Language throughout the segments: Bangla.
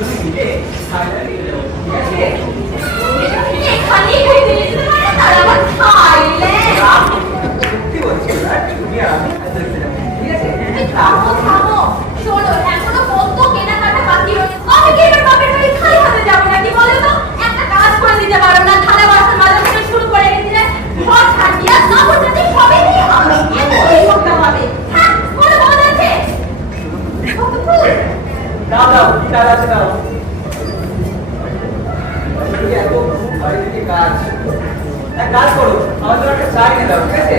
이런 게 당연히 কাজ কাজ করো আমাদের একটা চাই নিলাম ঠিক আছে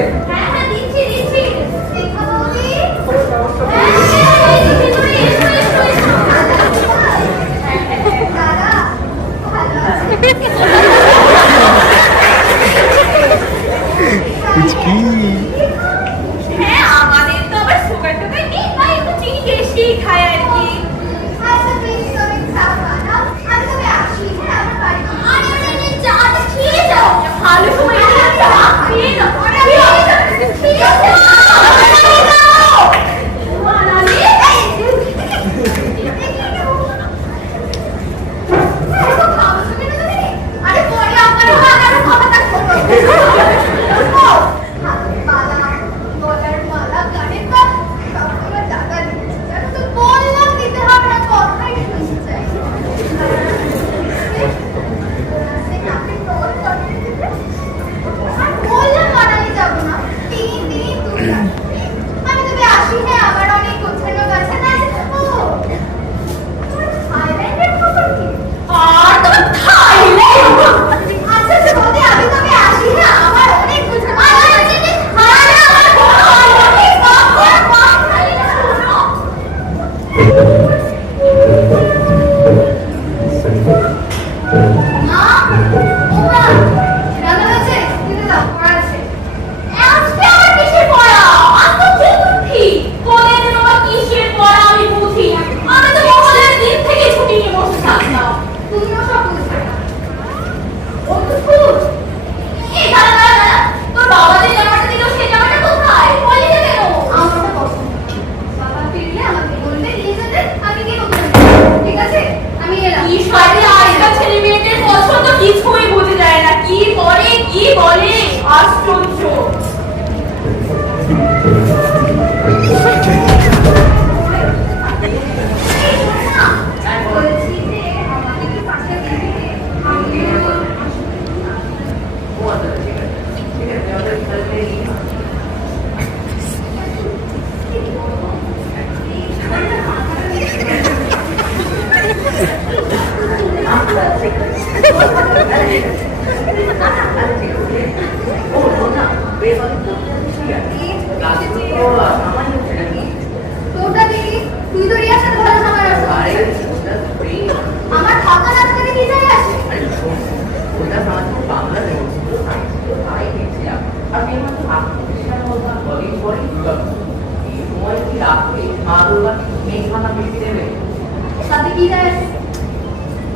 তাতে কি যায়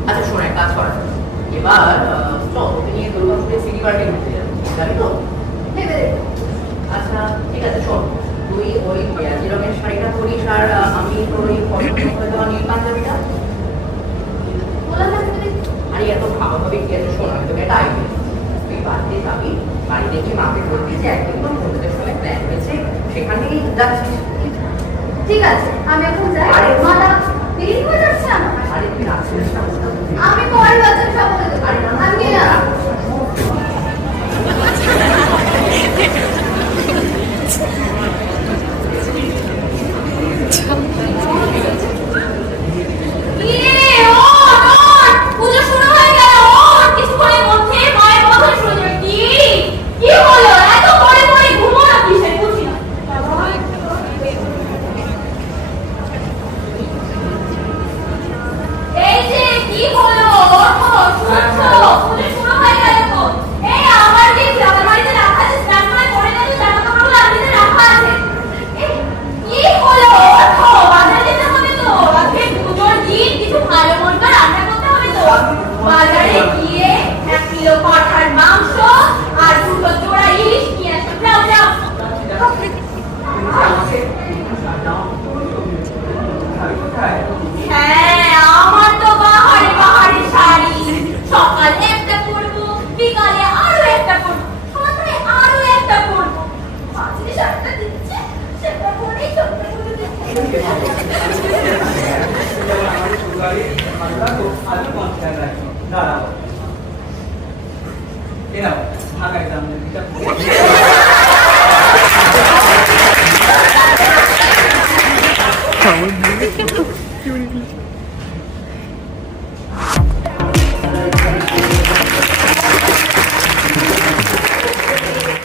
আচ্ছা শোনে কাজ করা এবার চল ওকে নিয়ে দুর্গাপুরে আচ্ছা ঠিক আছে তুই ওই পেঁয়াজি রঙের শাড়িটা পরিস আর আমি তোর ওই পছন্দ করে দেওয়া নীল পাঞ্জাবিটা। বললাম আরে এত ভালোভাবে কি আছে? শোনা তোকে এটা কি মাপে বলবি যে একদিন তোর বন্ধুদের সঙ্গে প্ল্যান হয়েছে, সেখানেই যাচ্ছিস। ঠিক আছে, আমি এখন যাই। Tell him.